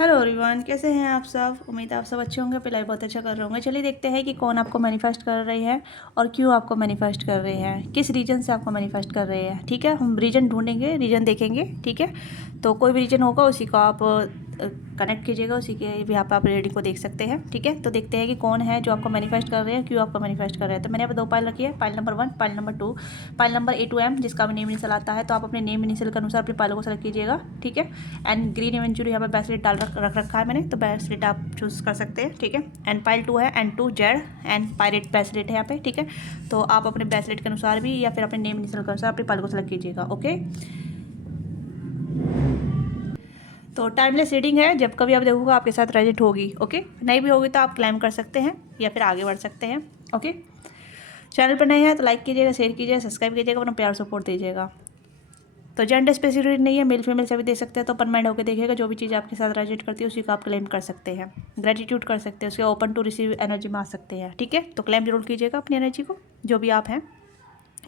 Hello everyone, कैसे हैं आप सब। उम्मीद है आप सब अच्छे होंगे, फिलहाल बहुत अच्छा कर रहे होंगे। चलिए देखते हैं कि कौन आपको मैनिफेस्ट कर रही है और क्यों आपको मैनिफेस्ट कर रहे हैं, किस रीजन से आपको मैनिफेस्ट कर रहे हैं। ठीक है, हम रीजन ढूंढेंगे, रीजन देखेंगे। ठीक है, तो कोई भी रीजन होगा उसी को आप कनेक्ट कीजिएगा, उसी के भी आप रीडिंग को देख सकते हैं। ठीक है, तो देखते हैं कि कौन है जो आपको मैनिफेस्ट कर रहे हैं, क्यों आपको मैनिफेस्ट कर रहे हैं। तो मैंने यहाँ पे 2 पाइल रखी है, pile number 1, pile number 2, pile number A to M, जिसका भी नेम इनिशियल आता है। तो आप अपने नेम इनिशियल के अनुसार अपनी पाइलों को सेलेक्ट कीजिएगा। ठीक है, एंड ग्रीन इवेंचुअली यहाँ पे ब्रेसलेट डाल रख रखा है मैंने, तो ब्रेसलेट आप चूज़ कर सकते हैं। ठीक है, एंड पाइल 2 है, and 2 Z and pirate bracelet है यहाँ पे। ठीक है, तो आप अपने ब्रेसलेट के अनुसार भी या फिर अपने नेम इनिशियल के अनुसार अपनी पाइल को सेलेक्ट कीजिएगा। ओके, तो टाइमलेस रीडिंग है, जब कभी आप देखोगे आपके साथ रेजिट होगी। ओके, नहीं भी होगी तो आप क्लेम कर सकते हैं या फिर आगे बढ़ सकते हैं। ओके, चैनल पर नए हैं तो लाइक कीजिएगा, शेयर कीजिएगा, सब्सक्राइब कीजिएगा, अपना प्यार सपोर्ट दीजिएगा। तो जेंडर स्पेसिफिक नहीं है, मेल फीमेल से भी दे सकते हैं। तो ओपन माइंड होकर देखिएगा, जो भी चीज़ आपके साथ रेजिट करती है उसी को आप क्लेम कर सकते हैं, ग्रेटिट्यूड कर सकते हैं, उसके ओपन टू रिसीव एनर्जी में आ सकते हैं। ठीक है, तो क्लेम जरूर कीजिएगा अपनी एनर्जी को, जो भी आप हैं।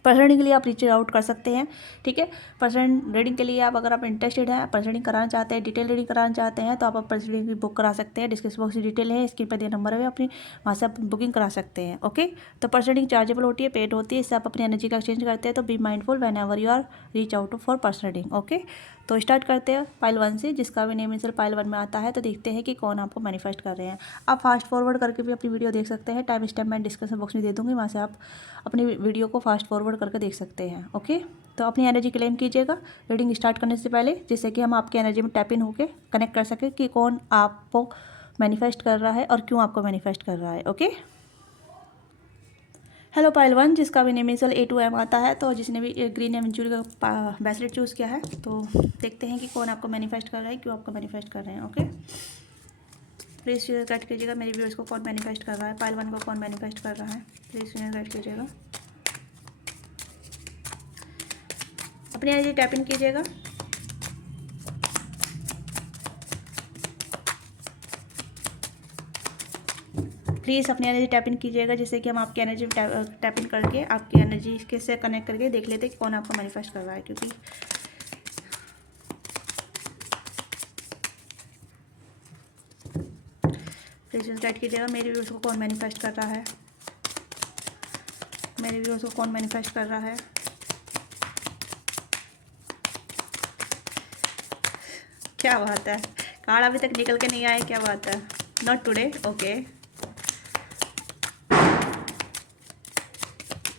पर्सनल रीडिंग के लिए आप रीच आउट कर सकते हैं। ठीक है, पर्सनल रीडिंग के लिए आप, अगर आप इंटरेस्टेड हैं, पर्सनल रीडिंग कराना चाहते हैं, डिटेल रीडिंग कराना चाहते हैं, तो आप पर्सनल रीडिंग भी बुक करा सकते हैं। डिस्क्रिप्शन बॉक्स में डिटेल है, स्क्रीन पर दिया नंबर है, अपनी वहाँ से आप बुकिंग करा सकते हैं। ओके, तो पर्सनल रीडिंग चार्जेबल होती है, पेड होती है, इससे आप अपनी एनर्जी का एक्सचेंज करते हैं। तो be mindful whenever you are reach out for personal reading. Okay, तो स्टार्ट करते हैं पाइल 1 से, जिसका भी नेम इनिशियल पाइल 1 में आता है। तो देखते हैं कि कौन आपको मैनिफेस्ट कर रहे हैं। आप फास्ट फॉरवर्ड करके भी अपनी वीडियो देख सकते हैं, टाइम स्टेप मैं डिस्क्रिप्शन बॉक्स में दे दूँगी, वहाँ से आप अपनी वीडियो को फास्ट फॉरवर्ड करके देख सकते हैं। ओके, तो अपनी एनर्जी क्लेम कीजिएगा रीडिंग स्टार्ट करने से पहले, जिससे कि हम आपकी एनर्जी में टैप इन होकर कनेक्ट कर सकें कि कौन आपको मैनिफेस्ट कर रहा है और क्यों आपको मैनिफेस्ट कर रहा है। ओके, हेलो पाइल 1, जिसका भी name initial A to M आता है, तो जिसने भी ग्रीन एवेंचुरी का ब्रेसलेट चूज़ किया है, तो देखते हैं कि कौन आपको मैनिफेस्ट कर रहा है, क्यों आपको मैनिफेस्ट कर रहे हैं। ओके, प्लीज़ गाइड कीजिएगा मेरे व्यूअर्स को, कौन मैनिफेस्ट कर रहा है, पाइल 1 को कौन मैनिफेस्ट कर रहा है, प्लीज़ गाइड कीजिएगा। अपनी एनर्जी टैप इन कीजिएगा। प्लीज़ अपनी एनर्जी टैप इन कीजिएगा, जिससे कि हम आपकी एनर्जी टैप इन करके आपकी एनर्जी से कनेक्ट करके देख लेते हैं कि कौन आपको मैनिफेस्ट कर रहा है। क्योंकि प्लीज़ गाइड कीजिएगा मेरे व्यूअर्स को, कौन मैनिफेस्ट कर रहा है, मेरे व्यूअर्स को कौन मैनिफेस्ट कर रहा है। क्या बात है, कार्ड अभी तक निकल के नहीं आए, क्या बात है। Not today. ओके,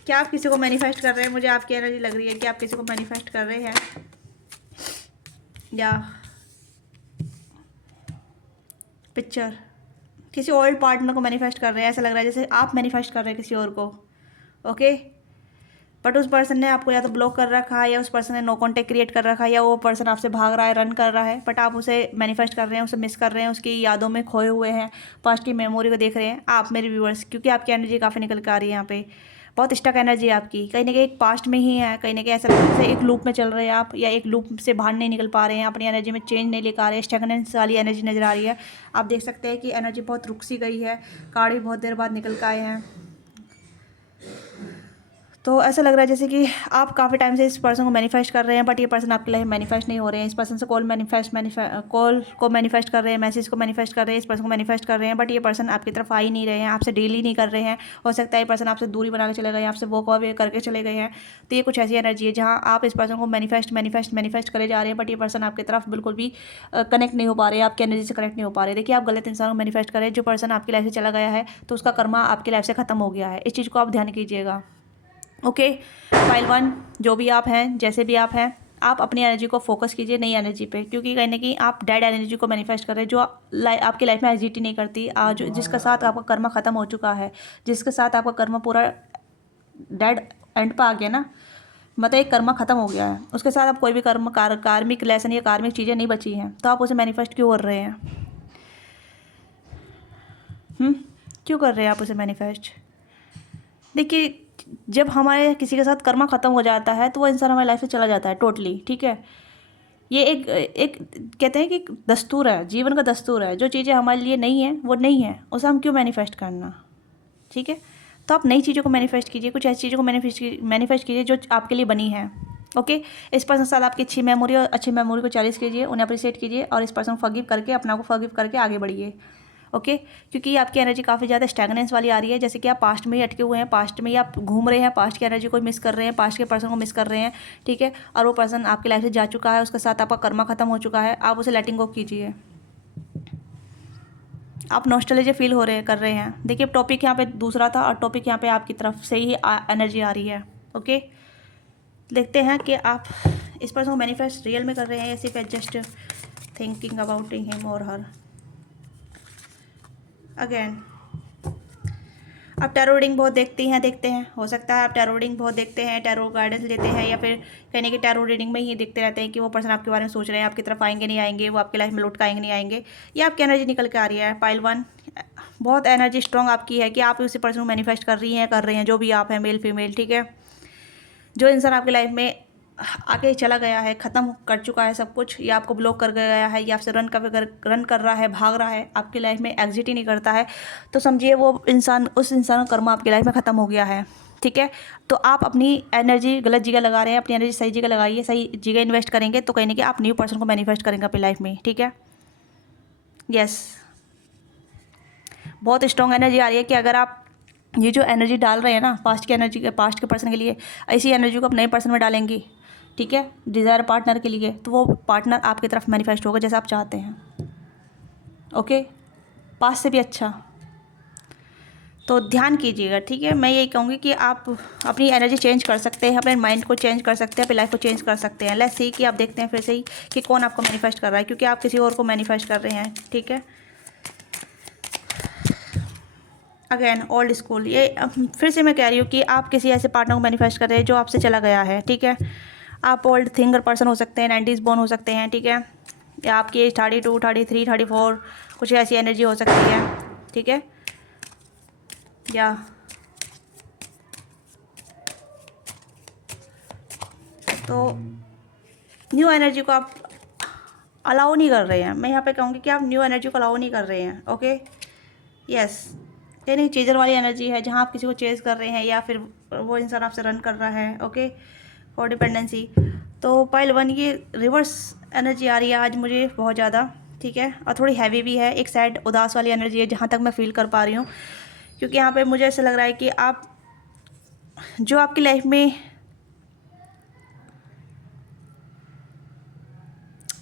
क्या आप किसी को मैनिफेस्ट कर रहे हैं, मुझे आपकी एनर्जी लग रही है कि आप किसी को मैनिफेस्ट कर रहे हैं, या पिक्चर किसी ओल्ड पार्टनर को मैनिफेस्ट कर रहे हैं। ऐसा लग रहा है जैसे आप मैनिफेस्ट कर रहे हैं किसी और को। ओके, बट उस पर्सन ने आपको या तो ब्लॉक कर रखा है, या उस पर्सन ने नो कॉन्टेक्ट क्रिएट कर रखा है, या वो पर्सन आपसे भाग रहा है, रन कर रहा है, बट आप उसे मैनिफेस्ट कर रहे हैं, उसे मिस कर रहे हैं, उसकी यादों में खोए हुए हैं, पास्ट की मेमोरी को देख रहे हैं आप मेरे व्यूअर्स। क्योंकि आपकी एनर्जी काफ़ी निकल के आ रही है यहाँ पे, बहुत स्टक एनर्जी है आपकी, कहीं ना कहीं एक पास्ट में ही है, कहीं ना कहीं ऐसा लगता है जैसे एक लूप में चल रहे हैं आप, या एक लूप से बाहर नहीं निकल पा रहे हैं, अपनी एनर्जी में चेंज नहीं लेकर आ रहे हैं, स्टेगनेंस वाली एनर्जी नज़र आ रही है। आप देख सकते हैं कि एनर्जी बहुत रुक सी गई है, कार्ड भी बहुत देर बाद निकल के आए हैं। तो ऐसा लग रहा है जैसे कि आप काफ़ी टाइम से इस पर्सन को मैनिफेस्ट कर रहे हैं, बट ये पर्सन आपके लाइफ मैनिफेस्ट नहीं हो रहे हैं। इस पर्सन से कॉल को मैनिफेस्ट कर रहे हैं, मैसेज को मैनिफेस्ट कर रहे हैं, इस पर्सन को मैनिफेस्ट कर रहे हैं, बट ये पर्सन आपकी तरफ आ ही नहीं रहे हैं, आपसे डील ही नहीं कर रहे हैं। हो सकता है ये पर्सन आपसे दूरी बना के चले गए हैं, आपसे वॉक अवे करके चले गए हैं। तो ये कुछ ऐसी एनर्जी है जहाँ आप इस पर्सन को मैनिफेस्ट करे जा रहे हैं, बट ये पर्सन आपकी तरफ बिल्कुल भी कनेक्ट नहीं हो पा रहे हैं, आपकी एनर्जी से कनेक्ट नहीं हो पा रहे। देखिए, आप गलत इंसान को मैनिफेस्ट करें। जो पर्सन आपकी लाइफ से चला गया है, तो उसका कर्मा आपकी लाइफ से खत्म हो गया है, इस चीज़ को आप ध्यान कीजिएगा। ओके, पाइल 1, जो भी आप हैं, जैसे भी आप हैं, आप अपनी एनर्जी को फोकस कीजिए नई एनर्जी पे, क्योंकि कहीं ना कहीं आप डेड एनर्जी को मैनिफेस्ट कर रहे हैं, जो आपकी लाइफ में एग्जिस्ट ही नहीं करती, जो जिसके साथ आपका कर्म खत्म हो चुका है, जिसके साथ आपका कर्म पूरा डेड एंड पे आ गया ना, मतलब एक कर्म खत्म हो गया है, उसके साथ आप कोई भी कर्म कार्मिक लेसन या कार्मिक चीज़ें नहीं बची हैं, तो आप उसे मैनिफेस्ट क्यों कर रहे हैं? क्यों कर रहे हैं आप उसे मैनिफेस्ट? देखिए, जब हमारे किसी के साथ कर्मा ख़त्म हो जाता है, तो वो इंसान हमारी लाइफ से चला जाता है टोटली। ठीक है, ये एक एक कहते हैं कि एक दस्तूर है, जीवन का दस्तूर है। जो चीज़ें हमारे लिए नहीं है वो नहीं है, उसे हम क्यों मैनिफेस्ट करना। ठीक है, तो आप नई चीज़ों को मैनिफेस्ट कीजिए, कुछ ऐसी चीज़ों को मैनिफेस्ट कीजिए जो आपके लिए बनी है। ओके। इस पर्सन के साथ आपकी अच्छी मेमोरी और अच्छी मेमोरी को चैलेंज कीजिए, उन्हें अप्रिशिएट कीजिए और इस पर्सन को फॉरगिव करके, अपना को फॉरगिव करके आगे बढ़िए। ओके, क्योंकि आपकी एनर्जी काफ़ी ज़्यादा स्टैग्नेंस वाली आ रही है, जैसे कि आप पास्ट में ही अटके हुए हैं, पास्ट में ही आप घूम रहे हैं, पास्ट की एनर्जी को मिस कर रहे हैं, पास्ट के पर्सन को मिस कर रहे हैं, ठीक है। और वो पर्सन आपकी लाइफ से जा चुका है, उसके साथ आपका कर्मा खत्म हो चुका है, आप उसे लेटिंग गो कीजिए। आप नॉस्टैल्जिया फील हो रहे कर रहे हैं। देखिए टॉपिक यहाँ पे दूसरा था और टॉपिक यहाँ पे आपकी तरफ से ही एनर्जी आ रही है। ओके, देखते हैं कि आप इस पर्सन को मैनिफेस्ट रियल में कर रहे हैं या सिर्फ जस्ट थिंकिंग अबाउट हिम और हर। अगेन, आप टैरो रीडिंग बहुत देखते हैं, हो सकता है आप टैरो रीडिंग बहुत देखते हैं, टैरो गाइडेंस लेते हैं, या फिर कहने की टैरो रीडिंग में ही देखते रहते हैं कि वो पर्सन आपके बारे में सोच रहे हैं, आपकी तरफ आएंगे नहीं आएंगे, वो आपकी लाइफ में लौट के आएंगे नहीं आएंगे, या आपकी एनर्जी निकल के आ रही है। पाइल 1, बहुत एनर्जी स्ट्रॉन्ग आपकी है कि आप उसी पर्सन को मैनिफेस्ट कर रही हैं, जो भी आप हैं, मेल फीमेल, ठीक है। जो इंसान आपकी लाइफ में आगे चला गया है, ख़त्म कर चुका है सब कुछ, या आपको ब्लॉक कर गया है, या आपसे रन कर रहा है, भाग रहा है, आपकी लाइफ में एग्जिट ही नहीं करता है, तो समझिए वो इंसान, उस इंसान का कर्म आपकी लाइफ में ख़त्म हो गया है, ठीक है। तो आप अपनी एनर्जी गलत जगह लगा रहे हैं, अपनी एनर्जी सही जगह लगाइए, सही जगह इन्वेस्ट करेंगे तो कहीं ना कहीं आप न्यू पर्सन को मैनिफेस्ट करेंगे अपनी लाइफ में, ठीक है। यस, बहुत स्ट्रॉन्ग एनर्जी आ रही है कि अगर आप ये जो एनर्जी डाल रहे हैं ना पास्ट की एनर्जी, पास्ट के पर्सन के लिए, ऐसी एनर्जी को आप नए पर्सन में डालेंगी, ठीक है, डिज़ायर पार्टनर के लिए, तो वो पार्टनर आपकी तरफ मैनिफेस्ट होगा जैसा आप चाहते हैं। ओके, पास्ट से भी अच्छा, तो ध्यान कीजिएगा, ठीक है। मैं यही कहूँगी कि आप अपनी एनर्जी चेंज कर सकते हैं, अपने माइंड को चेंज कर सकते हैं, अपनी लाइफ को चेंज कर सकते हैं। लेट्स सी कि आप देखते हैं फिर से ही कि कौन आपको मैनिफेस्ट कर रहा है, क्योंकि आप किसी और को मैनिफेस्ट कर रहे हैं, ठीक है। अगेन ओल्ड स्कूल, ये फिर से मैं कह रही हूँ कि आप किसी ऐसे पार्टनर को मैनिफेस्ट कर रहे हैं जो आपसे चला गया है, ठीक है। आप ओल्ड थिंकर पर्सन हो सकते हैं, 90s बोर्न हो सकते हैं, ठीक है, या आपकी एज 32, 33, 34, कुछ ऐसी एनर्जी हो सकती है, ठीक है। या तो न्यू एनर्जी को आप अलाउ नहीं कर रहे हैं, मैं यहाँ पे कहूँगी कि आप न्यू एनर्जी को अलाउ नहीं कर रहे हैं। ओके, यस, ये नहीं चेजर वाली एनर्जी है जहाँ आप किसी को चेज कर रहे हैं या फिर वो इंसान आपसे रन कर रहा है। Okay, for dependency. तो पाइल 1, ये रिवर्स एनर्जी आ रही है आज मुझे बहुत ज़्यादा, ठीक है, और थोड़ी हैवी भी है, एक सैड उदास वाली एनर्जी है जहाँ तक मैं फील कर पा रही हूँ, क्योंकि यहाँ पे मुझे ऐसा लग रहा है कि आप जो आपकी लाइफ में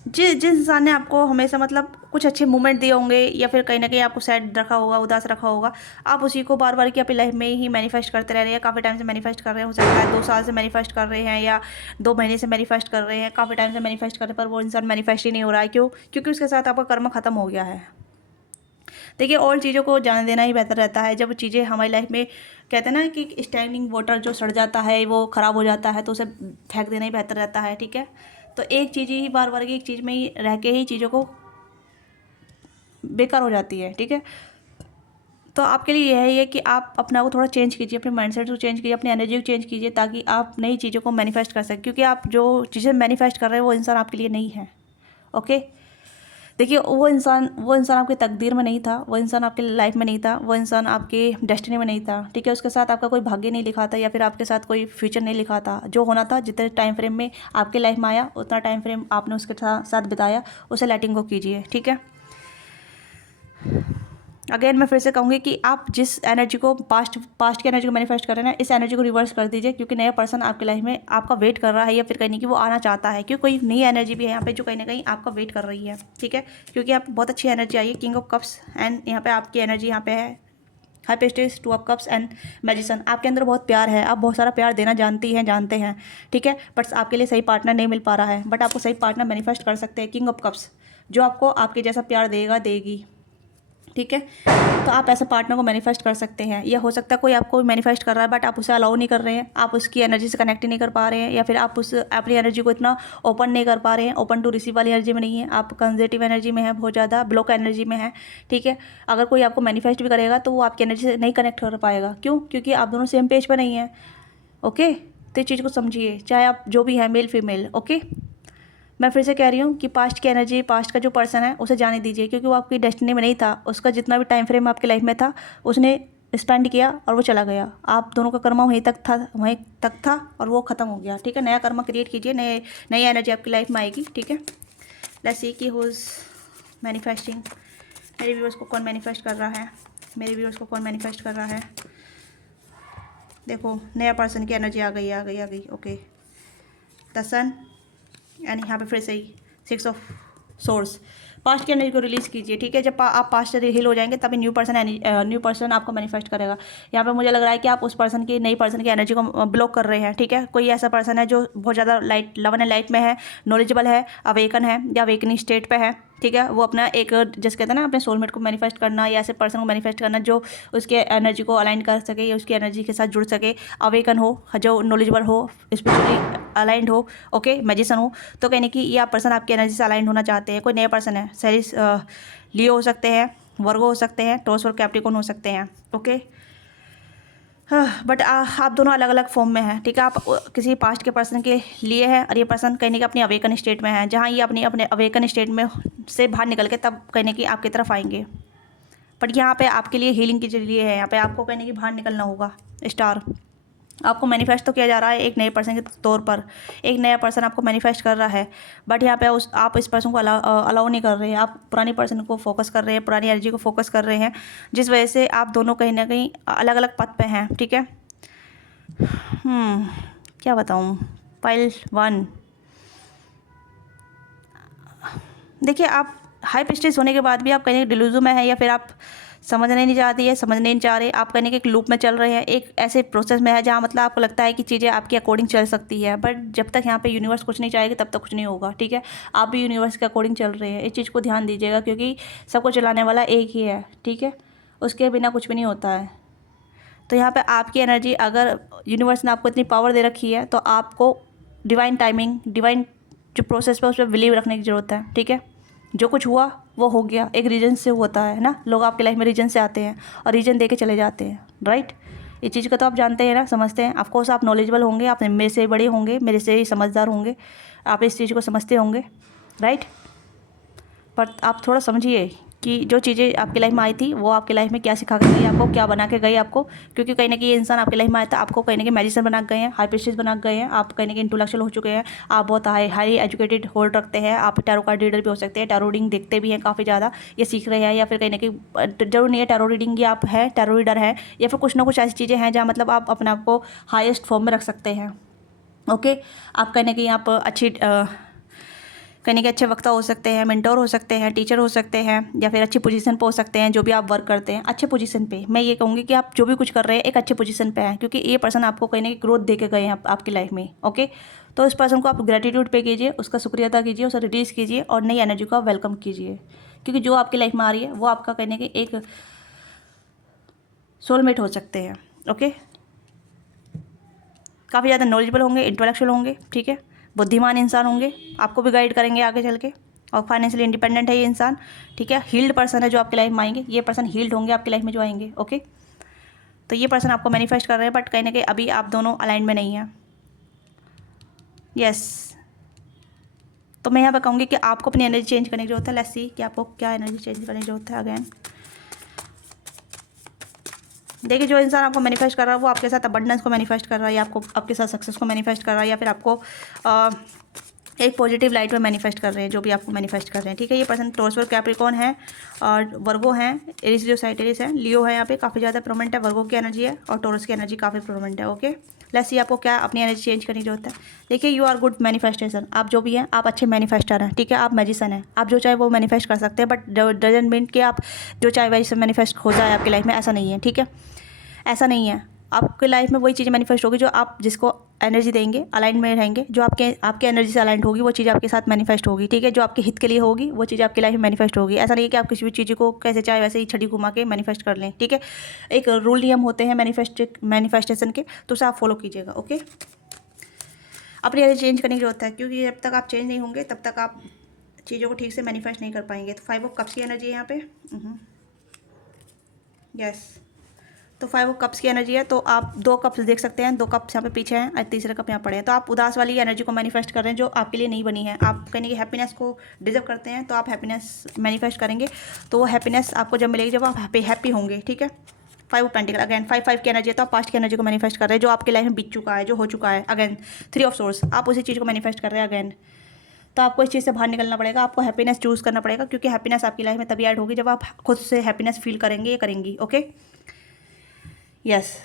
जिस इंसान ने आपको हमेशा मतलब कुछ अच्छे मोमेंट दिए होंगे या फिर कहीं ना कहीं आपको सैड रखा होगा, उदास रखा होगा, आप उसी को बार बार की अपनी लाइफ में ही मैनिफेस्ट करते रह रहे हैं, काफ़ी टाइम से मैनिफेस्ट कर रहे हैं, हो सकता है 2 साल से मैनिफेस्ट कर रहे हैं या 2 महीने से मैनिफेस्ट कर रहे हैं, काफ़ी टाइम से मैनिफेस्ट कर रहे हैं, पर वो इंसान मैनिफेस्ट ही नहीं हो रहा है। क्यों? क्योंकि उसके साथ आपका कर्म खत्म हो गया है। देखिए, ओल्ड चीज़ों को जाने देना ही बेहतर रहता है। जब चीज़ें हमारी लाइफ में, कहते हैं ना कि स्टैंडिंग वाटर जो सड़ जाता है, वो ख़राब हो जाता है, तो उसे फेंक देना ही बेहतर रहता है, ठीक है। तो एक चीज़ ही बार बार की एक चीज़ में ही रह के ही चीज़ों को बेकार हो जाती है, ठीक है। तो आपके लिए यह है कि आप अपना को थोड़ा चेंज कीजिए, अपने माइंडसेट को चेंज कीजिए, अपनी एनर्जी को चेंज कीजिए, ताकि आप नई चीज़ों को मैनिफेस्ट कर सकें, क्योंकि आप जो चीज़ें मैनिफेस्ट कर रहे हैं वो इंसान आपके लिए नहीं है। ओके, देखिए, वो इंसान आपकी तकदीर में नहीं था, वो इंसान आपके लाइफ में नहीं था, वो इंसान आपके डेस्टिनी में नहीं था, ठीक है। उसके साथ आपका कोई भाग्य नहीं लिखा था या फिर आपके साथ कोई फ्यूचर नहीं लिखा था। जो होना था, जितने टाइम फ्रेम में आपके लाइफ में आया, उतना टाइम फ्रेम आपने उसके साथ बिताया, उसे लेटिंग गो कीजिए, ठीक है। अगेन मैं फिर से कहूँगी कि आप जिस एनर्जी को पास्ट की एनर्जी को मैनिफेस्ट कर रहे हैं ना, इस एनर्जी को रिवर्स कर दीजिए, क्योंकि नया पर्सन आपकी लाइफ में आपका वेट कर रहा है, या फिर कहीं कि वो आना चाहता है, क्योंकि कोई नई एनर्जी भी है यहाँ पे जो कहीं ना कहीं आपका वेट कर रही है, ठीक है। क्योंकि आप बहुत अच्छी एनर्जी आई है, किंग ऑफ कप्स, एंड यहाँ पे आपकी एनर्जी यहाँ पे है high priestess, 2 of cups and magician. आपके अंदर बहुत प्यार है, आप बहुत सारा प्यार देना जानते हैं, ठीक है, बट आपके लिए सही पार्टनर नहीं मिल पा रहा है, बट आपको सही पार्टनर मैनिफेस्ट कर सकते हैं, किंग ऑफ कप्स, जो आपको आपके जैसा प्यार देगी, ठीक है। तो आप ऐसे पार्टनर को मैनिफेस्ट कर सकते हैं, या हो सकता है कोई आपको मैनिफेस्ट कर रहा है बट आप उसे अलाउ नहीं कर रहे हैं, आप उसकी एनर्जी से कनेक्ट नहीं कर पा रहे हैं, या फिर आप अपनी एनर्जी को इतना ओपन नहीं कर पा रहे हैं, ओपन टू रिसीव वाली एनर्जी में नहीं है, आप कंजर्वेटिव एनर्जी में है, बहुत ज़्यादा ब्लॉक एनर्जी में है, ठीक है। अगर कोई आपको मैनिफेस्ट भी करेगा तो वो आपकी एनर्जी से नहीं कनेक्ट कर पाएगा। क्यों? क्योंकि आप दोनों सेम पेज पर नहीं हैं। ओके, तो इस चीज़ को समझिए, चाहे आप जो भी हैं, मेल फीमेल। ओके, मैं फिर से कह रही हूँ कि पास्ट की एनर्जी, पास्ट का जो पर्सन है उसे जाने दीजिए, क्योंकि वो आपकी डेस्टिनी में नहीं था। उसका जितना भी टाइम फ्रेम आपकी लाइफ में था, उसने स्पेंड किया और वो चला गया। आप दोनों का कर्मा वहीं तक था और वो ख़त्म हो गया, ठीक है। नया कर्मा क्रिएट कीजिए, नई एनर्जी आपकी लाइफ में आएगी, ठीक है। लेट्स सी कि हु इज़ मैनिफेस्टिंग। मेरे व्यूअर्स को कौन मैनिफेस्ट कर रहा है, मेरे व्यूअर्स को कौन मैनिफेस्ट कर रहा है। देखो नया पर्सन की एनर्जी आ गई। ओके, द सन, एंड यहाँ पे फिर से ही 6 ऑफ सोर्स। पास्ट की एनर्जी को रिलीज़ कीजिए, ठीक है। जब आप पास्ट से हील हो जाएंगे तभी न्यू पर्सन आपको मैनिफेस्ट करेगा। यहाँ पे मुझे लग रहा है कि आप उस पर्सन की नई पर्सन की एनर्जी को ब्लॉक कर रहे हैं, ठीक है। कोई ऐसा पर्सन है जो बहुत ज़्यादा लव एंड लाइट में है, नॉलेजेबल है, अवेकन है या अवेकनिंग स्टेट पे है, ठीक है। वो अपना एक जिस कहते हैं ना अपने सोलमेट को मैनिफेस्ट करना या ऐसे पर्सन को मैनिफेस्ट करना जो उसके एनर्जी को अलाइन कर सके या उसकी एनर्जी के साथ जुड़ सके, अवेकन हो, जो नॉलेजेबल हो, स्पिरिचुअली अलाइंड हो, ओके, मैजिशियन हो। तो कहने की ये पर्सन आपकी एनर्जी से अलाइंड होना चाहते हैं। कोई नया पर्सन है, सेरिस लियो हो सकते हैं, वर्गो हो सकते हैं, टॉरस और कैप्रिकॉर्न हो सकते हैं, ओके। बट आप दोनों अलग अलग फॉर्म में हैं, ठीक है। आप किसी पास्ट के पर्सन के लिए हैं और ये पर्सन कहने की अपनी अवेकन स्टेट में है, जहाँ ये अपने अवेकन स्टेट में से बाहर निकल के तब कहने की आपकी तरफ आएंगे। बट यहाँ पे आपके लिए हीलिंग के लिए है, यहाँ पे आपको कहने की बाहर निकलना होगा। स्टार आपको मैनिफेस्ट तो किया जा रहा है एक नए पर्सन के तौर पर, एक नया पर्सन आपको मैनिफेस्ट कर रहा है। बट यहाँ पे आप इस पर्सन को अलाउ नहीं कर रहे हैं, आप पुरानी पर्सन को फोकस कर रहे हैं, पुरानी एनर्जी को फोकस कर रहे हैं, जिस वजह से आप दोनों कहीं ना कहीं अलग अलग पथ पे हैं, ठीक है। क्या बताऊँ। पाइल 1, देखिए आप हाई पिस्टिस होने के बाद भी आप कहीं डिल्यूजन में है या फिर आप समझने नहीं चाहती है, समझने नहीं चाह रहे, आप कहने के एक लूप में चल रहे हैं, एक ऐसे प्रोसेस में है जहाँ मतलब आपको लगता है कि चीज़ें आपके अकॉर्डिंग चल सकती है। बट जब तक यहाँ पे यूनिवर्स कुछ नहीं चाहेगी तब तक कुछ नहीं होगा, ठीक है। आप भी यूनिवर्स के अकॉर्डिंग चल रहे हैं, इस चीज़ को ध्यान दीजिएगा, क्योंकि सबको चलाने वाला एक ही है, ठीक है। उसके बिना कुछ भी नहीं होता है। तो यहाँ पर आपकी एनर्जी, अगर यूनिवर्स ने आपको इतनी पावर दे रखी है तो आपको डिवाइन टाइमिंग, डिवाइन जो प्रोसेस पर उस पर बिलीव रखने की ज़रूरत है, ठीक है। जो कुछ हुआ वो हो गया, एक रीजन से होता है ना, लोग आपके लाइफ में रीजन से आते हैं और रीजन दे के चले जाते हैं, राइट। ये चीज़ को तो आप जानते हैं ना, समझते हैं। ऑफकोर्स आप नॉलेजेबल होंगे, आप मेरे से बड़े होंगे, मेरे से समझदार होंगे, आप इस चीज़ को समझते होंगे, राइट। पर आप थोड़ा समझिए कि जो चीज़ें आपकी लाइफ में आई थी वो आपकी लाइफ में क्या सिखा के गई आपको, क्या बना के गई आपको। क्योंकि कहीं ना कहीं ये इंसान आपकी लाइफ में आया था, आपको कहीं ना कहीं मैजिशियन बना गए हैं, हाई प्रीस्टिस बना गए हैं, आप कहीं ना कहीं इंटेलेक्चुअल हो चुके हैं, आप बहुत हाई एजुकेटेड होल्ड रखते हैं, आप टैरो कार्ड रीडर भी हो सकते हैं, टैरो रीडिंग देखते भी हैं काफ़ी ज़्यादा, ये सीख रहे हैं, या फिर कहीं ना कहीं जरूर नहीं है टैरो रीडिंग की आप है, टैरो रीडर है, या फिर कुछ ना कुछ ऐसी चीज़ें हैं जहाँ मतलब आप अपने आप को हाईएस्ट फॉर्म में रख सकते हैं, ओके। आप कहीं ना कहीं आप अच्छी कहने के अच्छे वक्ता हो सकते हैं, मेंटोर हो सकते हैं, टीचर हो सकते हैं, या फिर अच्छी पोजीशन पे हो सकते हैं। जो भी आप वर्क करते हैं अच्छे पोजीशन पे, मैं ये कहूँगी कि आप जो भी कुछ कर रहे हैं एक अच्छे पोजीशन पे हैं, क्योंकि ये पर्सन आपको कहीं ना कहीं ग्रोथ दे के गए हैं आपकी लाइफ में, ओके। तो इस पर्सन को आप ग्रेटिट्यूड पे कीजिए, उसका शुक्रिया अदा कीजिए, उसे रिलीज़ कीजिए और नई एनर्जी को आप वेलकम कीजिए, क्योंकि जो आपकी लाइफ में आ रही है वो आपका कहने के एक सोलमेट हो सकते हैं, ओके। काफ़ी ज़्यादा नॉलेजेबल होंगे, इंटेलेक्चुअल होंगे, ठीक है, बुद्धिमान इंसान होंगे, आपको भी गाइड करेंगे आगे चल के, और फाइनेंशियली इंडिपेंडेंट है ये इंसान, ठीक है। हील्ड पर्सन है जो आपकी लाइफ में आएंगे, ये पर्सन हील्ड होंगे आपकी लाइफ में जो आएंगे, ओके। तो ये पर्सन आपको मैनिफेस्ट कर रहे हैं, बट कहीं ना कहीं अभी आप दोनों अलाइन में नहीं हैं, यस। तो मैं यहाँ पर कहूँगी कि आपको अपनी एनर्जी चेंज करने की जरूरत है। लेट्स सी कि आपको क्या एनर्जी चेंज करने की जरूरत है। अगेन देखिए, जो इंसान आपको मैनिफेस्ट कर रहा है वो आपके साथ अबंडेंस को मैनिफेस्ट कर रहा है, या आपको आपके साथ सक्सेस को मैनिफेस्ट कर रहा है, या फिर आपको एक पॉजिटिव लाइट में मैनिफेस्ट कर रहे हैं, जो भी आपको मैनिफेस्ट कर रहे हैं, ठीक है। ये पर्सन टॉरस और कैप्रिकॉर्न है और वर्गो हैं, एरिस जो साइटेरिस है, लियो है, यहाँ पे काफ़ी ज़्यादा प्रोमिनेंट है, वर्गो की एनर्जी है और टॉरस की एनर्जी काफ़ी प्रोमिनेंट है, ओके। लेट्स सी आपको क्या अपनी एनर्जी चेंज करने की जरूरत है। देखिए, यू आर गुड मैनिफेस्टेशन, आप जो भी हैं आप अच्छे मैनिफेस्टर हैं, ठीक है। आप मैजिशियन हैं, आप जो चाहे वो मैनिफेस्ट कर सकते हैं, बट डजंट मीन कि आप जो चाहे वैसे मैनिफेस्ट हो जाए आपकी लाइफ में, ऐसा नहीं है, ठीक है। ऐसा नहीं है, आपकी लाइफ में वही चीज़ें मैनिफेस्ट होगी जो आप जिसको एनर्जी देंगे, अलाइन में रहेंगे, जो आपके एनर्जी से अलाइंड होगी वो चीज़ आपके साथ मैनिफेस्ट होगी, ठीक है। जो आपके हित के लिए होगी वो चीज़ आपकी लाइफ में मैनिफेस्ट होगी। ऐसा नहीं है कि आप किसी भी चीज़ को कैसे चाहे वैसे ही छड़ी घुमा के मैनिफेस्ट कर लें, ठीक है। एक रूल नियम होते हैं मैनिफेस्टेशन के, तो उसे आप फॉलो कीजिएगा, ओके। अपनी एनर्जी चेंज करने की जरूरत है, क्योंकि जब तक आप चेंज नहीं होंगे तब तक आप चीज़ों को ठीक से मैनिफेस्ट नहीं कर पाएंगे। तो 5 ऑफ कप्स की एनर्जी है यहाँ पे, यस। तो 5 ऑफ कप्स की एनर्जी है, तो आप 2 कप्स देख सकते हैं, 2 कप्स यहाँ पे पीछे हैं और तीसरा कप यहाँ पड़े हैं। तो आप उदास वाली एनर्जी को मैनिफेस्ट कर रहे हैं जो आपके लिए नहीं बनी है। आप कहने की हैप्पीनेस को डिजर्व करते हैं, तो आप हैप्पीनेस मैनिफेस्ट करेंगे, तो वो हैप्पीनेस आपको जब मिलेगी जब आप हैप्पी होंगे, ठीक है। 5 ऑफ पेंटिकल, अगेन 5 की एनर्जी है, तो आप पास्ट की एनर्जी को मैनिफेस्ट कर रहे हैं, जो आपके लाइफ में बीत चुका है, जो हो चुका है। अगेन 3 ऑफ सोर्स, आप उसी चीज़ को मैनिफेस्ट कर रहे हैं अगेन। तो आपको इस चीज़ से बाहर निकलना पड़ेगा, आपको हैप्पीनेस चूज़ करना पड़ेगा, क्योंकि हैप्पीनेस आपकी लाइफ में तभी ऐड होगी जब आप खुद से हैप्पीनेस फील करेंगे या करेंगी। Okay, yes.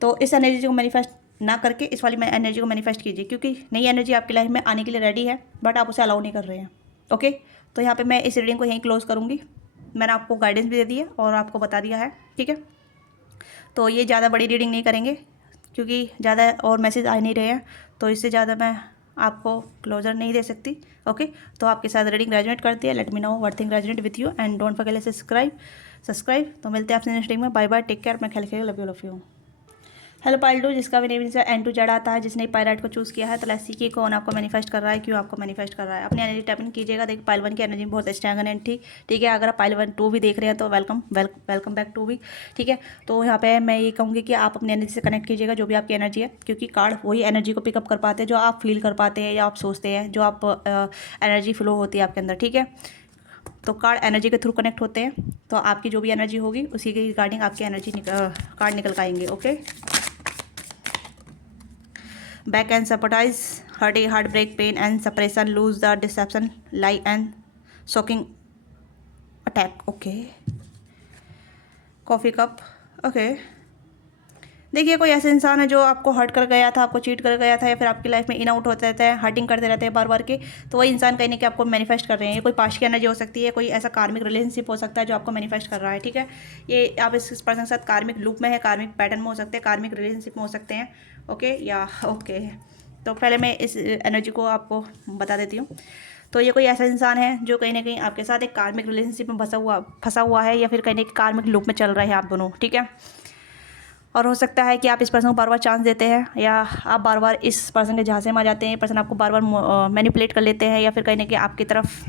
तो इस एनर्जी को मैनिफेस्ट ना करके इस वाली एनर्जी को मैनिफेस्ट कीजिए, क्योंकि नई एनर्जी आपकी लाइफ में आने के लिए रेडी है, बट आप उसे अलाउ नहीं कर रहे हैं। ओके, तो यहाँ पे मैं इस रीडिंग को यहीं क्लोज करूँगी। मैंने आपको गाइडेंस भी दे दी है और आपको बता दिया है, ठीक है। तो ये ज़्यादा बड़ी रीडिंग नहीं करेंगे, क्योंकि ज़्यादा और मैसेज आ नहीं रहे हैं, तो इससे ज़्यादा मैं आपको क्लोजर नहीं दे सकती। ओके, तो आपके साथ रीडिंग रेजोनेट करती है, let me know what thing resonate with you and don't forget subscribe. तो मिलते हैं आपसे नेक्स्ट रीडिंग में। बाय बाय, टेक केयर, अपना ख्याल रखिएगा, लव यू। हेलो पाइल 2, जिसका भी नेम एन टू जेड आता है, जिसने पायलट को चूज़ किया है, तो लेट्स सी कि कौन आपको मैनिफेस्ट कर रहा है, क्यों आपको मैनिफेस्ट कर रहा है। अपनी एनर्जी टैपिंग कीजिएगा। देखिए पाइल 1 की एनर्जी बहुत स्ट्रॉन्ग एंड थी, ठीक है। अगर आप पाइल 2 भी देख रहे हैं तो वेलकम बैक टू भी, ठीक है। तो यहाँ पे मैं ये कहूँगी कि आप अपनी एनर्जी से कनेक्ट कीजिएगा, जो भी आपकी एनर्जी है, क्योंकि कार्ड वही एनर्जी को पिकअप कर पाते हैं जो आप फील कर पाते हैं या आप सोचते हैं, जो आप एनर्जी फ्लो होती है आपके अंदर, ठीक है। तो कार्ड एनर्जी के थ्रू कनेक्ट होते हैं, तो आपकी जो भी एनर्जी होगी उसी के रिगार्डिंग आपकी एनर्जी कार्ड निकल के आएंगे। Okay, back and sabotage, heartbreak, pain and separation, lose the deception, lie and shocking attack. Okay, coffee cup. Okay, देखिए कोई ऐसा इंसान है जो आपको हर्ट कर गया था, आपको चीट कर गया था, या फिर आपकी लाइफ में इन आउट होते रहते हैं, हर्टिंग करते रहते हैं बार बार के, तो वही इंसान कहीं ना कहीं आपको मैनिफेस्ट कर रहे हैं। ये कोई पास्ट की एनर्जी हो सकती है, कोई ऐसा कार्मिक रिलेशनशिप हो सकता है जो आपको मैनिफेस्ट कर रहा है, ठीक है। ये आप इस पर्सन के साथ कार्मिक लूप में है, कार्मिक पैटर्न में हो सकते हैं, कार्मिक रिलेशनशिप में हो सकते हैं। ओके, या ओके, तो पहले मैं इस एनर्जी को आपको बता देती हूँ। तो ये कोई ऐसा इंसान है जो कहीं ना कहीं आपके साथ एक कार्मिक रिलेशनशिप में फंसा हुआ है, या फिर कहीं ना कहीं कार्मिक लूप में चल रहे हैं आप दोनों, ठीक है। और हो सकता है कि आप इस पर्सन को बार बार चांस देते हैं, या आप बार बार इस पर्सन के झांसे में आ जाते हैं, पर्सन आपको बार बार मैनिपुलेट कर लेते हैं, या फिर कहीं ना कहीं आपकी तरफ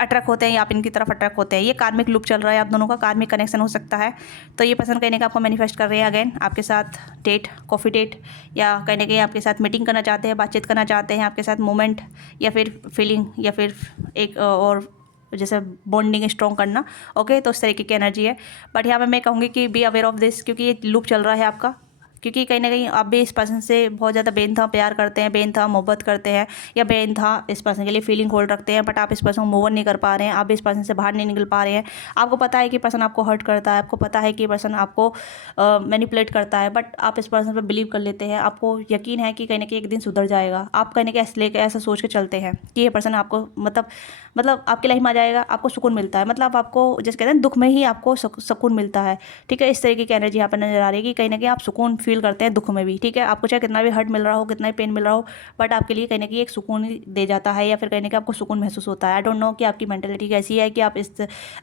अट्रैक्ट होते हैं या आप इनकी तरफ अट्रैक्ट होते हैं। ये कार्मिक लूप चल रहा है, आप दोनों का कार्मिक कनेक्शन हो सकता है। तो ये पर्सन कहीं ना कहीं आपको मैनिफेस्ट कर रहे हैं अगेन, आपके साथ डेट, कॉफ़ी डेट, या कहीं ना कहीं आपके साथ मीटिंग करना चाहते हैं, बातचीत करना चाहते हैं, आपके साथ मोमेंट या फिर फीलिंग, या फिर एक और जैसे बॉन्डिंग स्ट्रॉन्ग करना। ओके, तो उस तरीके की एनर्जी है। बट यहाँ पे मैं कहूँगी कि बी अवेयर ऑफ दिस, क्योंकि ये लूप चल रहा है आपका, क्योंकि कहीं ना कहीं आप भी इस पर्सन से बहुत ज़्यादा बेइंतहा प्यार करते हैं, बेइंतहा मोहब्बत करते हैं, या बेइंतहा इस पर्सन के लिए फीलिंग होल्ड रखते हैं, बट आप इस पर्सन को मूव ऑन नहीं कर पा रहे हैं, आप इस पर्सन से बाहर नहीं निकल पा रहे हैं। आपको पता है कि पर्सन आपको हर्ट करता है, आपको पता है कि पर्सन आपको मैनिपुलेट करता है, बट आप इस पर्सन पर बिलीव कर लेते हैं। आपको यकीन है कि कहीं ना कहीं एक दिन सुधर जाएगा। आप कहीं ना कहीं ऐसा सोच के चलते हैं कि ये पर्सन आपको मतलब आपकी लाइफ में आ जाएगा, आपको सुकून मिलता है, मतलब आपको जैसे कहते हैं दुख में ही आपको सुकून मिलता है, ठीक है। इस तरीके की एनर्जी यहाँ पर नजर आ रही है कि कहीं ना कहीं आप सुकून फील करते हैं दुख में भी, ठीक है। आपको चाहे कितना भी हर्ट मिल रहा हो, कितना भी पेन मिल रहा हो, बट आपके लिए कहीं ना कहीं एक सुकून ही दे जाता है, या फिर कहीं ना कहीं आपको सुकून महसूस होता है। आई डोंट नो कि आपकी मेंटेलिटी कैसी है कि आप इस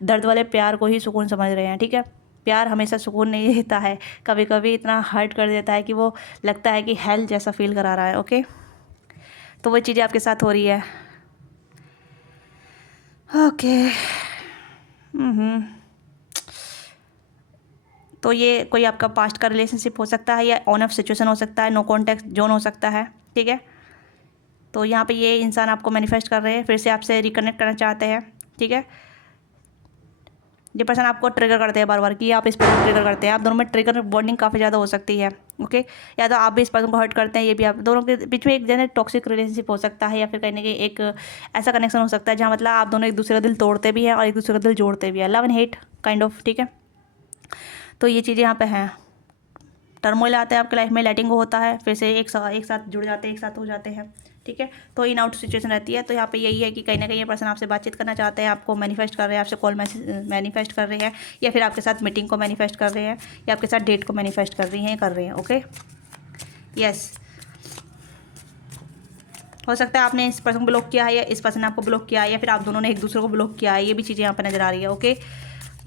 दर्द वाले प्यार को ही सुकून समझ रहे हैं, ठीक है। प्यार हमेशा सुकून नहीं देता है, कभी कभी इतना हर्ट कर देता है कि वो लगता है कि हेल जैसा फील करा रहा है। ओके, तो वो चीज़ें आपके साथ हो रही है। ओके, तो ये कोई आपका पास्ट का रिलेशनशिप हो सकता है, या ऑन ऑफ सिचुएशन हो सकता है, नो कॉन्टैक्ट जोन हो सकता है, ठीक है। तो यहाँ पे ये इंसान आपको मैनिफेस्ट कर रहे हैं, फिर से आपसे रिकनेक्ट करना चाहते हैं, ठीक है। ये पर्सन आपको ट्रिगर करते हैं बार बार कि आप इस पर्सन को ट्रिगर करते हैं, आप दोनों में ट्रिगर बॉन्डिंग काफ़ी ज़्यादा हो सकती है। ओके, या तो आप भी इस पर्सन को हर्ट करते हैं, ये भी आप दोनों के बीच में एक जैसे टॉक्सिक रिलेशनशिप हो सकता है, या फिर कहीं ना कहीं एक ऐसा कनेक्शन हो सकता है जहाँ मतलब आप दोनों एक दूसरे का दिल तोड़ते भी हैं और एक दूसरे का दिल जोड़ते भी हैं, love and hate kind of, ठीक है। तो ये चीज़ें यहाँ पे हैं। टर्मोइल आते हैं आपकी लाइफ में, लेटिंग होता है, फिर से एक साथ जुड़ जाते हैं, एक साथ हो जाते हैं, ठीक है। तो इन आउट सिचुएशन रहती है। तो यहाँ पे यही है कि कहीं ना कहीं ये पर्सन आपसे बातचीत करना चाहते हैं, आपको मैनिफेस्ट कर रहे हैं, आपसे कॉल मैनिफेस्ट कर रहे हैं, या फिर आपके साथ मीटिंग को मैनिफेस्ट कर रहे हैं, या आपके साथ डेट को मैनिफेस्ट कर रहे हैं। Okay, yes. हो सकता है आपने इस पर्सन को ब्लॉक किया है, या इस पर्सन ने आपको ब्लॉक किया है, या फिर आप दोनों ने एक दूसरे को ब्लॉक किया है, ये भी चीज़ें यहाँ पर नज़र आ रही है। Okay,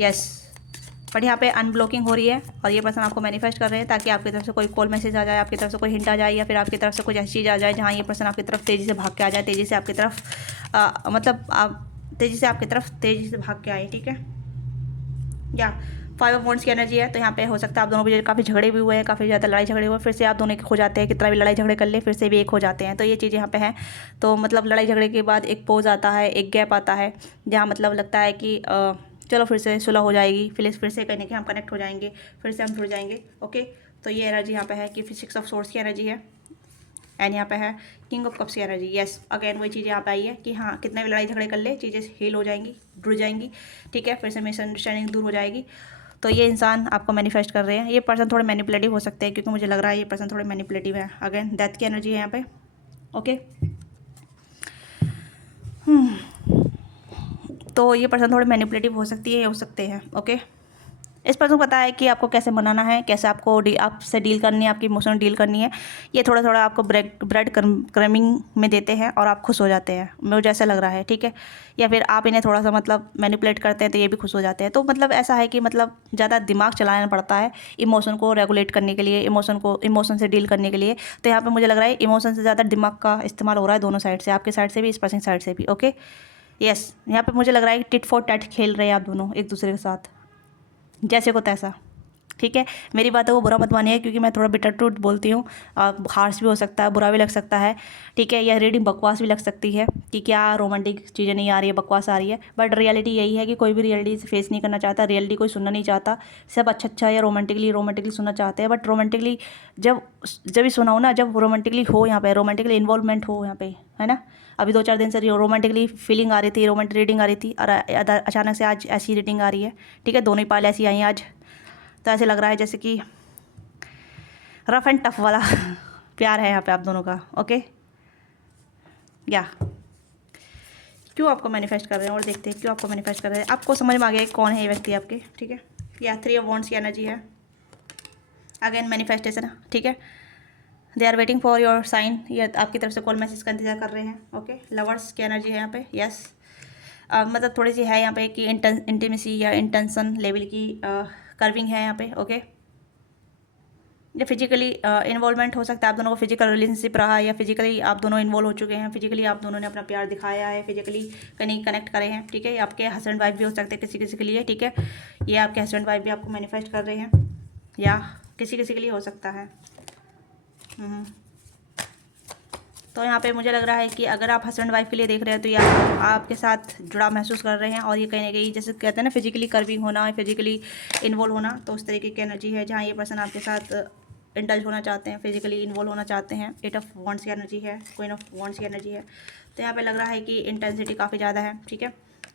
yes. बट यहाँ पे अनब्लॉकिंग हो रही है, और ये पर्सन आपको मैनिफेस्ट कर रहे हैं ताकि आपकी तरफ से कोई कॉल मैसेज आ जाए, आपकी तरफ से कोई हिंट आ जाए, या फिर आपकी तरफ से कुछ ऐसी चीज़ आ जाए जहाँ ये पर्सन आपकी तरफ तेज़ी से भाग के आ जाए, तेज़ी से आपकी तरफ मतलब आप तेज़ी से आपकी तरफ तेज़ी से भाग के आए, ठीक है। या 5 ऑफ वांड्स की एनर्जी है, तो यहाँ पे हो सकता है आप दोनों भी काफ़ी झगड़े भी हुए हैं, काफ़ी ज़्यादा लड़ाई झगड़े हुए, फिर से आप दोनों एक हो जाते हैं, कितना भी लड़ाई झगड़े कर ले फिर से भी एक हो जाते हैं। तो ये चीज़ यहाँ पे है। तो मतलब लड़ाई झगड़े के बाद एक पोज आता है, एक गैप आता है, जहाँ मतलब लगता है कि चलो फिर से सुलह हो जाएगी, फिर से कहीं ना कहीं हम कनेक्ट हो जाएंगे, फिर से हम जुड़ जाएंगे। ओके, तो ये एनर्जी यहाँ पे है कि 6 ऑफ सोर्स की एनर्जी है, एंड यहाँ पे है किंग ऑफ कप्स की एनर्जी। यस, अगेन वही चीज़ यहाँ पे आई है कि हाँ, कितना भी लड़ाई झगड़े कर ले, चीज़ें हील हो जाएंगी, जुड़ जाएंगी, ठीक है, फिर से मिसअंडरस्टैंडिंग दूर हो जाएगी। तो ये इंसान आपको मैनिफेस्ट कर रहे हैं। ये पर्सन थोड़े मैनिपुलेटिव हो सकते हैं, क्योंकि मुझे लग रहा है ये पर्सन थोड़े मैनिपुलेटिव है। अगेन डेथ की एनर्जी है यहाँ पे। ओके, तो ये पर्सन थोड़े मैनिपुलेटिव हो सकती है, हो सकते हैं। ओके, इस पर्सन को पता है कि आपको कैसे मनाना है, कैसे आपको आपसे डील करनी है, आपकी इमोशनल डील करनी है। ये थोड़ा थोड़ा आपको ब्रेड क्रमिंग में देते हैं और आप खुश हो जाते हैं, मुझे ऐसा लग रहा है, ठीक है। या फिर आप इन्हें थोड़ा सा मतलब मैनिपुलेट करते हैं तो ये भी खुश हो जाते हैं। तो मतलब ऐसा है कि मतलब ज़्यादा दिमाग चलाना पड़ता है इमोशन को रेगुलेट करने के लिए, इमोशन से डील करने के लिए। तो यहाँ पर मुझे लग रहा है इमोशन से ज़्यादा दिमाग का इस्तेमाल हो रहा है दोनों साइड से, आपके साइड से भी, इस पर्सन साइड से भी। ओके, यस, यहाँ पर मुझे लग रहा है कि टिट फॉर टैट खेल रहे हैं आप दोनों एक दूसरे के साथ, जैसे को तैसा, ठीक है। मेरी बातों को बुरा मत मानिए, क्योंकि मैं थोड़ा बिटर ट्रूथ बोलती हूँ, हार्श भी हो सकता है, बुरा भी लग सकता है, ठीक है। या रीडिंग बकवास भी लग सकती है कि क्या रोमांटिक चीज़ें नहीं आ रही है, बकवास आ रही है। बट रियलिटी यही है कि कोई भी रियलिटी से फेस नहीं करना चाहता, रियलिटी कोई सुनना नहीं चाहता। सब अच्छा या रोमांटिकली सुनना चाहते हैं। बट रोमांटिकली जब ही सुना हो ना, जब रोमांटिकली हो, यहाँ पे रोमांटिकली इन्वॉल्वमेंट हो यहाँ पे, है ना। अभी 2-4 दिन से रोमांटिकली फीलिंग आ रही थी, रोमांटिक रीडिंग आ रही थी, और अचानक से आज ऐसी रीडिंग आ रही है, ठीक है। दोनों ही पाल ऐसी आई हैं आज। तो ऐसे लग रहा है जैसे कि रफ एंड टफ वाला प्यार है यहाँ पे आप दोनों का। ओके, या क्यों आपको मैनिफेस्ट कर रहे हैं, और देखते हैं क्यों आपको मैनिफेस्ट कर रहे हैं। आपको समझ में आ गया कौन है ये व्यक्ति आपके, ठीक है। या 3 ऑफ वॉन्ड्स की एनर्जी है, अगेन मैनिफेस्टेशन, ठीक है। They are waiting for your sign, ये आपकी तरफ से कॉल मैसेज का इंतजार कर रहे हैं। ओके, लवर्स की एनर्जी है यहाँ पे। यस, मतलब थोड़ी सी है यहाँ पे कि इंटीमेसी या इंटेंशन लेवल की कर्विंग है यहाँ पे। ओके, या फिजिकली इन्वॉल्वमेंट हो सकता है, आप दोनों को फिजिकल रिलेशनशिप रहा है, या फिजिकली आप दोनों इन्वॉल्व हो चुके हैं, फिजिकली आप दोनों ने अपना प्यार दिखाया है, फिजिकली कहीं कनेक्ट करे हैं, ठीक है। आपके हस्बैंड वाइफ भी हो सकते हैं किसी किसी के लिए, ठीक है। ये आपके हस्बैंड वाइफ भी आपको मैनिफेस्ट कर रहे हैं, या किसी किसी के लिए हो सकता है। तो यहाँ पे मुझे लग रहा है कि अगर आप हस्बैंड वाइफ के लिए देख रहे हैं तो ये आपके साथ जुड़ाव महसूस कर रहे हैं, और ये कहीं ना कहीं जैसे कहते हैं ना फिजिकली कर्विंग होना, फिजिकली इन्वॉल्व होना, तो उस तरीके की एनर्जी है जहाँ ये पर्सन आपके साथ इंडल्ज होना चाहते हैं, फिजिकली इन्वॉल्व होना चाहते हैं। 8 ऑफ वॉन्ड्स की एनर्जी है, क्वीन ऑफ वॉन्ड्स की एनर्जी है। तो यहाँ पे लग रहा है कि इंटेंसिटी काफ़ी ज़्यादा है, ठीक है।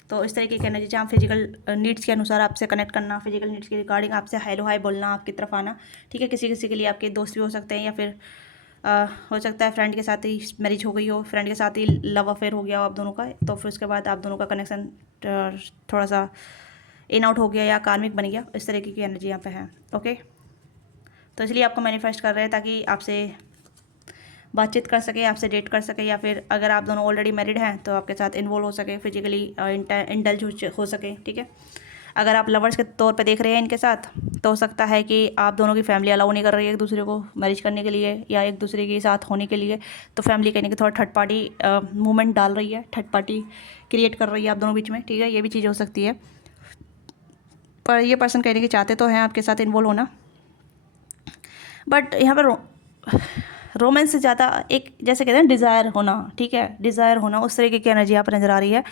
तो इस तरीके की एनर्जी जहाँ फिजिकल नीड्स के अनुसार आपसे कनेक्ट करना, फिजिकल नीड्स के रिगार्डिंग आपसे हेलो हाय बोलना, आपकी तरफ आना, ठीक है। किसी किसी के लिए आपके दोस्त भी हो सकते हैं, या फिर हो सकता है फ्रेंड के साथ ही मैरिज हो गई हो, फ्रेंड के साथ ही लव अफेयर हो गया हो आप दोनों का, तो फिर उसके बाद आप दोनों का कनेक्शन थोड़ा सा इन आउट हो गया या कार्मिक बन गया। इस तरीके की एनर्जी यहाँ पे है। ओके, तो इसलिए आपको मैनिफेस्ट कर रहे हैं ताकि आपसे बातचीत कर सके, आपसे डेट कर सके, या फिर अगर आप दोनों ऑलरेडी मैरिड हैं तो आपके साथ इन्वॉल्व हो सके, फिजिकली इंडल्ज हो सके, ठीक है। अगर आप लवर्स के तौर पे देख रहे हैं इनके साथ, तो हो सकता है कि आप दोनों की फैमिली अलाउ नहीं कर रही है एक दूसरे को मैरिज करने के लिए, या एक दूसरे के साथ होने के लिए। तो फैमिली कहने की थोड़ा थर्ड पार्टी मूवमेंट डाल रही है, थर्ड पार्टी क्रिएट कर रही है आप दोनों बीच में, ठीक है। ये भी चीज़ हो सकती है। पर ये पर्सन कहने की चाहते तो हैं आपके साथ इन्वॉल्व होना, बट यहाँ पर रोमांस से ज़्यादा एक जैसे कहते हैं डिज़ायर होना, ठीक है, डिज़ायर होना, उस तरीके की एनर्जी यहाँ पर नज़र आ रही है।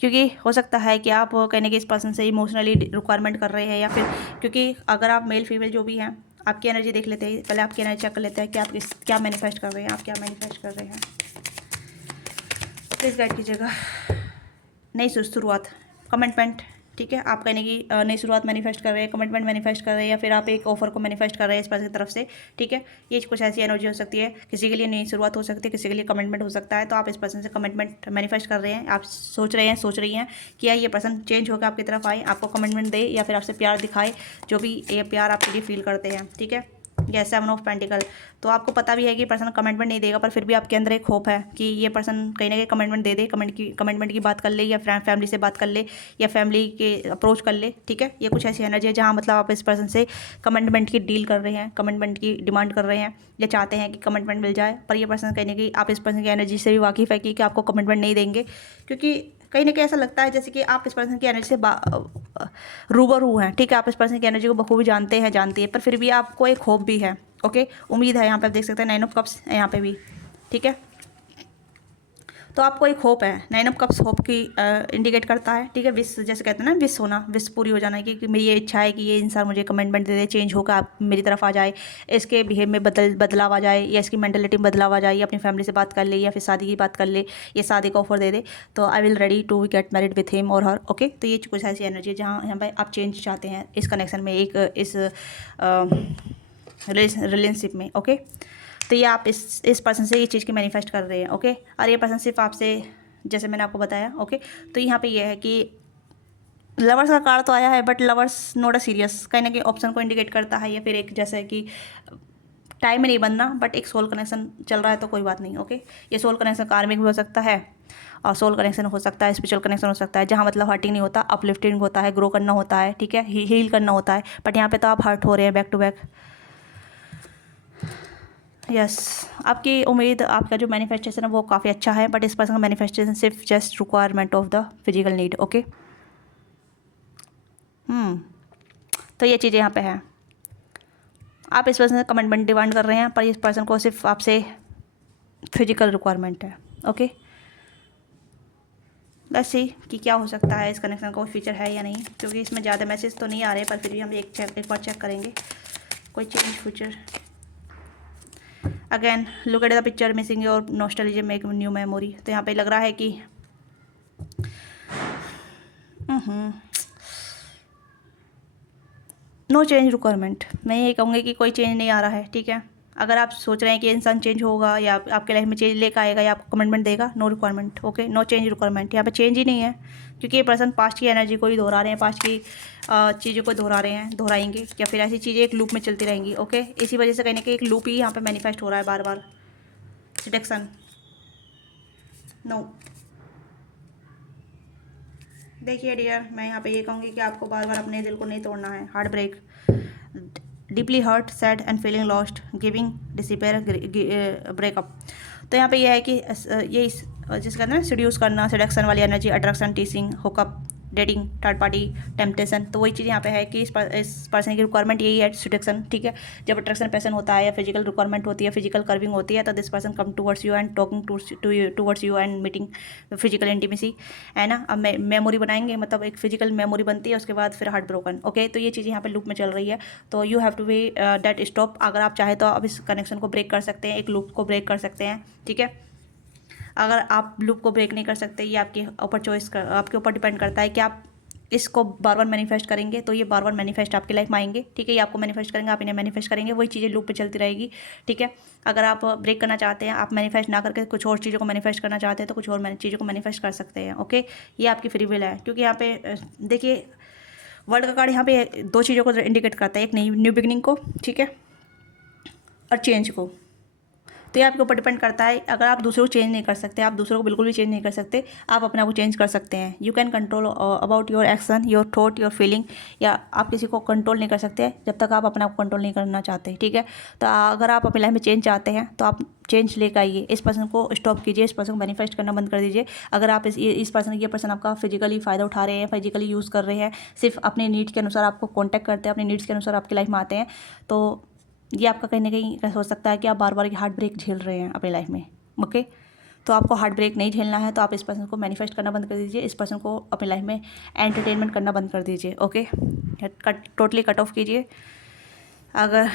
क्योंकि हो सकता है कि आप कहने के इस पर्सन से इमोशनली रिक्वायरमेंट कर रहे हैं, या फिर क्योंकि अगर आप मेल फीमेल जो भी हैं, आपकी एनर्जी देख लेते हैं, पहले आपकी एनर्जी चेक कर लेते हैं कि आप क्या मैनिफेस्ट कर रहे हैं, आप क्या मैनिफेस्ट कर रहे हैं। प्लीज़ गाइड कीजिएगा। नई शुरुआत, कमिटमेंट, ठीक है। आप कहने की नई शुरुआत मैनिफेस्ट कर रहे हैं, कमिटमेंट मैनिफेस्ट कर रहे हैं, या फिर आप एक ऑफर को मैनिफेस्ट कर रहे हैं इस पर्सन की तरफ से, ठीक है। ये कुछ ऐसी एनर्जी हो सकती है, किसी के लिए नई शुरुआत हो सकती है, किसी के लिए कमिटमेंट हो सकता है। तो आप इस पर्सन से कमिटमेंट मैनिफेस्ट कर रहे हैं, आप सोच रही हैं कि ये पर्सन चेंज होकर आपकी तरफ आए, आपको कमिटमेंट दे, या फिर आपसे प्यार दिखाए, जो भी ये प्यार आपके लिए फील करते हैं, ठीक है। या 7 ऑफ पेंटिकल, तो आपको पता भी है कि पर्सन कमिटमेंट नहीं देगा, पर फिर भी आपके अंदर एक होप है कि ये पर्सन कहीं ना कहीं कमिटमेंट दे दे, कमिटमेंट की बात कर ले, या फैमिली से बात कर ले, या फैमिली के अप्रोच कर ले, ठीक है। ये कुछ ऐसी एनर्जी है जहाँ मतलब आप इस पर्सन से कमिटमेंट की डील कर रहे हैं, कमिटमेंट की डिमांड कर रहे हैं, या चाहते हैं कि कमिटमेंट मिल जाए। पर ये पर्सन कहने की आप इस पर्सन की एनर्जी से भी वाकिफ़ है कि आपको कमिटमेंट नहीं देंगे, क्योंकि कहीं ना कहीं ऐसा लगता है जैसे कि आप इस पर्सन की एनर्जी से रूबरू हैं, ठीक है। आप इस पर्सन की एनर्जी को बखूबी जानते हैं, जानती है, पर फिर भी आपको एक होप भी है, ओके, उम्मीद है। यहाँ पे आप देख सकते हैं 9 ऑफ कप्स है यहाँ पे भी, ठीक है। तो आपको एक होप है। 9 ऑफ कप्स होप की इंडिकेट करता है, ठीक है। विश जैसे कहते हैं ना, विश होना, विश पूरी हो जाना कि मेरी ये इच्छा है कि ये इंसान मुझे कमिटमेंट दे दे, चेंज होकर आप मेरी तरफ आ जाए, इसके बिहेव में बदलाव आ जाए, या इसकी मेंटलिटी में बदलाव आ जाए, या अपनी फैमिली से बात कर ले, या फिर शादी की बात कर ले, या शादी का ऑफर दे दे, तो I will ready to get married with him और हर। ओके, तो ये कुछ ऐसी एनर्जी है जहाँ यहाँ पर आप चेंज चाहते हैं इस कनेक्शन में, एक इस रिलेशनशिप में। ओके, तो ये आप इस पर्सन से ये चीज़ की मैनिफेस्ट कर रहे हैं। ओके, और ये पर्सन सिर्फ आपसे, जैसे मैंने आपको बताया। ओके, तो यहाँ पे ये है कि लवर्स का कार्ड तो आया है, but lovers not a serious, कहीं ना कहीं ऑप्शन को इंडिकेट करता है, या फिर एक जैसे कि टाइम में नहीं बनना, बट एक सोल कनेक्शन चल रहा है तो कोई बात नहीं। ओके, ये सोल कनेक्शन कार्मिक भी हो सकता है, और सोल कनेक्शन हो सकता है, स्पिरिचुअल कनेक्शन हो सकता है, जहाँ मतलब हर्टिंग नहीं होता, अपलिफ्टिंग होता है, ग्रो करना होता है, ठीक है, हील करना होता है। बट यहाँ पे तो आप हर्ट हो रहे हैं बैक टू बैक। यस, आपकी उम्मीद, आपका जो मैनिफेस्टेशन है वो काफ़ी अच्छा है, बट इस पर्सन का मैनिफेस्टेशन सिर्फ just requirement of the physical need. Okay, तो ये चीज़ें यहाँ पे है। आप इस पर्सन से कमिटमेंट डिमांड कर रहे हैं, पर इस पर्सन को सिर्फ आपसे फिजिकल रिक्वायरमेंट है। ओके, लेट्स सी कि क्या हो सकता है, इस कनेक्शन का कोई फीचर है या नहीं, क्योंकि इसमें ज़्यादा मैसेज तो नहीं आ रहे, पर फिर भी हम एक बार चेक करेंगे कोई change future. Again look at the picture, missing your nostalgia make new memory. तो यहाँ पे लग रहा है कि नो चेंज रिक्वायरमेंट। मैं ये कहूँगी कि कोई चेंज नहीं आ रहा है, ठीक है। अगर आप सोच रहे हैं कि इंसान चेंज होगा या आपके लाइफ में चेंज लेकर आएगा या आपको कमिटमेंट देगा, no requirement. Okay, no change requirement, यहाँ पे चेंज ही नहीं है, क्योंकि ये पर्सन पास्ट की एनर्जी को ही दोहरा रहे हैं, पास्ट की चीज़ों को दोहरा रहे हैं, दोहराएंगे, या फिर ऐसी चीज़ें एक लूप में चलती रहेंगी। ओके, इसी वजह से कहीं ना कहीं एक लूप ही यहाँ पे मैनिफेस्ट हो रहा है बार बार। Selection no. देखिए डियर, मैं यहाँ पे ये कहूँगी कि आपको बार बार अपने दिल को नहीं तोड़ना है। Heart break, deeply hurt, sad and feeling lost, giving, disappear, breakup. तो यहाँ पे ये है कि ये जिसका कहते हैं ना, सीड्यूस करना, सेडक्शन वाली energy, attraction, teaching, hookup, dating, third party, temptation. तो वही चीज़ यहाँ पे है कि इस पर्सन की रिक्वायरमेंट यही है, सेडक्शन, ठीक है। जब अट्रैक्शन पैसन होता है या फिजिकल रिक्वायरमेंट होती है, फिजिकल कर्विंग होती है, तो this person come towards you and talking towards you and meeting, physical intimacy, है ना। अब मेमोरी बनाएंगे, मतलब एक फिजिकल मेमोरी बनती है, उसके बाद फिर हार्ट ब्रोकन। ओके, तो ये चीज़ यहाँ पे लूप में चल रही है, तो you have to be date stop. अगर आप चाहे तो आप इस कनेक्शन को ब्रेक कर सकते हैं, एक लूप को ब्रेक कर सकते हैं, ठीक है। अगर आप लूप को ब्रेक नहीं कर सकते, ये आपके ऊपर आपके ऊपर डिपेंड करता है कि आप इसको बार बार मैनिफेस्ट करेंगे, तो ये बार बार मैनिफेस्ट आपकी लाइफ में आएंगे, ठीक है। ये आपको मैनिफेस्ट करेंगे, आप इन्हें मैनिफेस्ट करेंगे, वही चीज़ें लूप पे चलती रहेगी, ठीक है। अगर आप ब्रेक करना चाहते हैं, आप मैनिफेस्ट ना करके कुछ और चीज़ों को मैनिफेस्ट करना चाहते हैं, तो कुछ और चीज़ों को मैनिफेस्ट कर सकते हैं। ओके, ये आपकी फ्री विल है, क्योंकि यहाँ पे देखिए वर्ल्ड का कार्ड यहाँ पे 2 चीज़ों को इंडिकेट करता है, एक न्यू बिगनिंग को, ठीक है, और चेंज को। तो ये आपके ऊपर डिपेंड करता है। अगर आप दूसरों को चेंज नहीं कर सकते, आप दूसरों को बिल्कुल भी चेंज नहीं कर सकते, आप अपने आप को चेंज कर सकते हैं। You can control about your action, your thought, your feeling, या आप किसी को कंट्रोल नहीं कर सकते जब तक आप अपने आप को कंट्रोल नहीं करना चाहते, ठीक है। तो अगर आप अपनी लाइफ में चेंज चाहते हैं, तो आप चेंज लेकर आइए, इस पर्सन को स्टॉप कीजिए, इस पर्सन को मैनिफेस्ट करना बंद कर दीजिए। अगर आप इस पर्सन आपका फिजिकली फ़ायदा उठा रहे हैं, फिजिकली यूज़ कर रहे हैं, सिर्फ अपने नीड्स के अनुसार आपको कॉन्टैक्ट करते हैं, अपने नीड्स के अनुसार आपकी लाइफ में आते हैं, तो ये आपका कहीं ना कहीं हो सकता है कि आप बार बार हार्ट ब्रेक झेल रहे हैं अपनी लाइफ में। ओके, तो आपको हार्ट ब्रेक नहीं झेलना है, तो आप इस पर्सन को मैनिफेस्ट करना बंद कर दीजिए, इस पर्सन को अपनी लाइफ में एंटरटेनमेंट करना बंद कर दीजिए। ओके, टोटली कट ऑफ कीजिए। अगर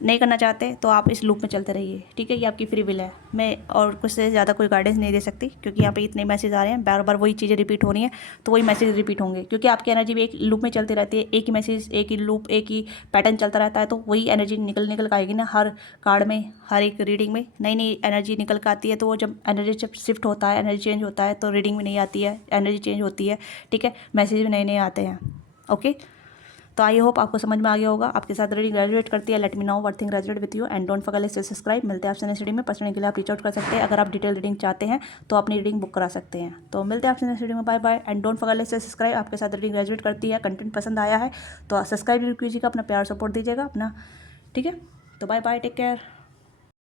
नहीं करना चाहते तो आप इस लूप में चलते रहिए, ठीक है। ये आपकी फ्री विल है। मैं और कुछ से ज़्यादा कोई गाइडेंस नहीं दे सकती, क्योंकि यहाँ पे इतने मैसेज आ रहे हैं, बार बार वही चीज़ें रिपीट हो रही हैं, तो वही मैसेज रिपीट होंगे, क्योंकि आपकी एनर्जी भी एक लूप में चलती रहती है, एक ही मैसेज, एक ही लूप, एक ही पैटर्न चलता रहता है, तो वही एनर्जी निकल कर आएगी ना। हर कार्ड में, हर एक रीडिंग में नई नई एनर्जी निकल कर आती है, तो वो जब एनर्जी शिफ्ट होता है, एनर्जी चेंज होता है, तो रीडिंग भी नहीं आती है, एनर्जी चेंज होती है, ठीक है, मैसेज भी नए नए आते हैं। ओके, तो आई होप आपको समझ में आ गया होगा। आपके साथ रीडिंग रेजोनेट करती है, let me know what thing resonate with you and don't forget to subscribe. मिलते हैं आपसे नेक्स्ट रीडिंग में। पर्सनल के लिए आप रीच आउट कर सकते हैं। अगर आप डिटेल रीडिंग चाहते हैं तो अपनी रीडिंग बुक करा सकते हैं। तो मिलते हैं आपसे नेक्स्ट रीडिंग में। Bye bye and don't forget to subscribe. आपके साथ रीडिंग रेजोनेट करती है, कंटेंट पसंद आया है तो सब्सक्राइब कीजिएगा, अपना प्यार सपोर्ट दीजिएगा अपना, ठीक है। तो बाय बाय, टेक केयर।